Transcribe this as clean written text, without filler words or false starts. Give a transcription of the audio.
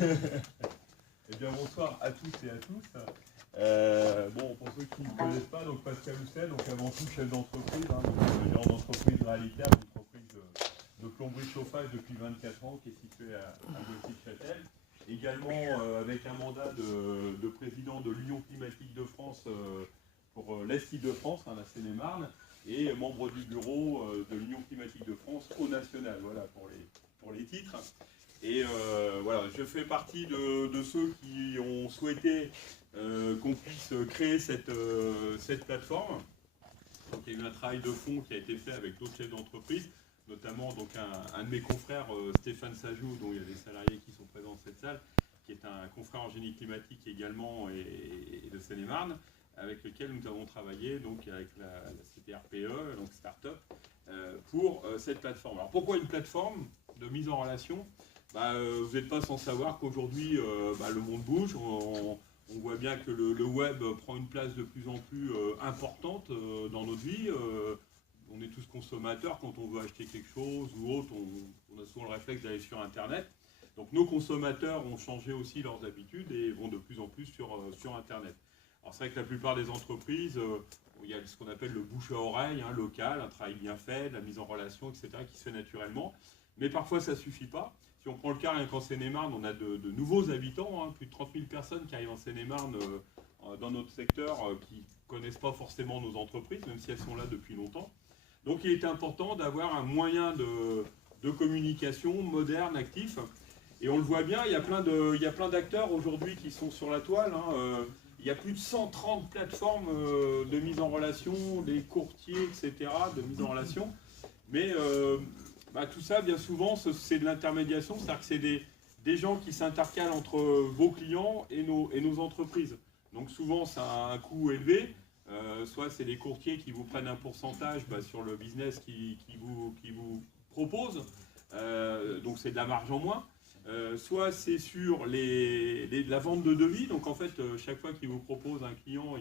Eh bien, bonsoir à tous et à tous. Bon, pour ceux qui ne me connaissent pas, donc Pascal Housset, donc avant tout chef d'entreprise, gérant d'entreprise Realitaire, une entreprise de plomberie de chauffage depuis 24 ans, qui est située à Gaultier-Châtel. Également avec un mandat de président de l'Union climatique de France pour l'Est Île-de-France, la Seine-et-Marne, et membre du bureau de l'Union climatique de France au national, voilà pour les titres. Et voilà, je fais partie de ceux qui ont souhaité qu'on puisse créer cette plateforme. Donc, il y a eu un travail de fond qui a été fait avec d'autres chefs d'entreprise, notamment donc un de mes confrères, Stéphane Sajou, dont il y a des salariés qui sont présents dans cette salle, qui est un confrère en génie climatique également et de Seine-et-Marne, avec lequel nous avons travaillé donc avec la CPRPE, donc Startup, pour cette plateforme. Alors pourquoi une plateforme de mise en relation? Vous n'êtes pas sans savoir qu'aujourd'hui, le monde bouge. On voit bien que le web prend une place de plus en plus importante dans notre vie. On est tous consommateurs. Quand on veut acheter quelque chose ou autre, on a souvent le réflexe d'aller sur Internet. Donc nos consommateurs ont changé aussi leurs habitudes et vont de plus en plus sur Internet. Alors c'est vrai que la plupart des entreprises, il y a ce qu'on appelle le bouche à oreille, local, un travail bien fait, la mise en relation, etc., qui se fait naturellement. Mais parfois ça ne suffit pas. Si on prend le cas rien qu'en Seine-et-Marne, on a de nouveaux habitants, plus de 30 000 personnes qui arrivent en Seine-et-Marne dans notre secteur qui ne connaissent pas forcément nos entreprises, même si elles sont là depuis longtemps. Donc il est important d'avoir un moyen de communication moderne, actif. Et on le voit bien, il y a plein d'acteurs aujourd'hui qui sont sur la toile. Il y a plus de 130 plateformes de mise en relation, des courtiers, etc., de mise en relation. Mais tout ça, bien souvent, c'est de l'intermédiation, c'est-à-dire que c'est des gens qui s'intercalent entre vos clients et nos entreprises. Donc souvent, ça a un coût élevé. Soit c'est des courtiers qui vous prennent un pourcentage sur le business qu'ils vous proposent. Donc c'est de la marge en moins. Soit c'est sur la vente de devis. Donc en fait, chaque fois qu'ils vous proposent un client,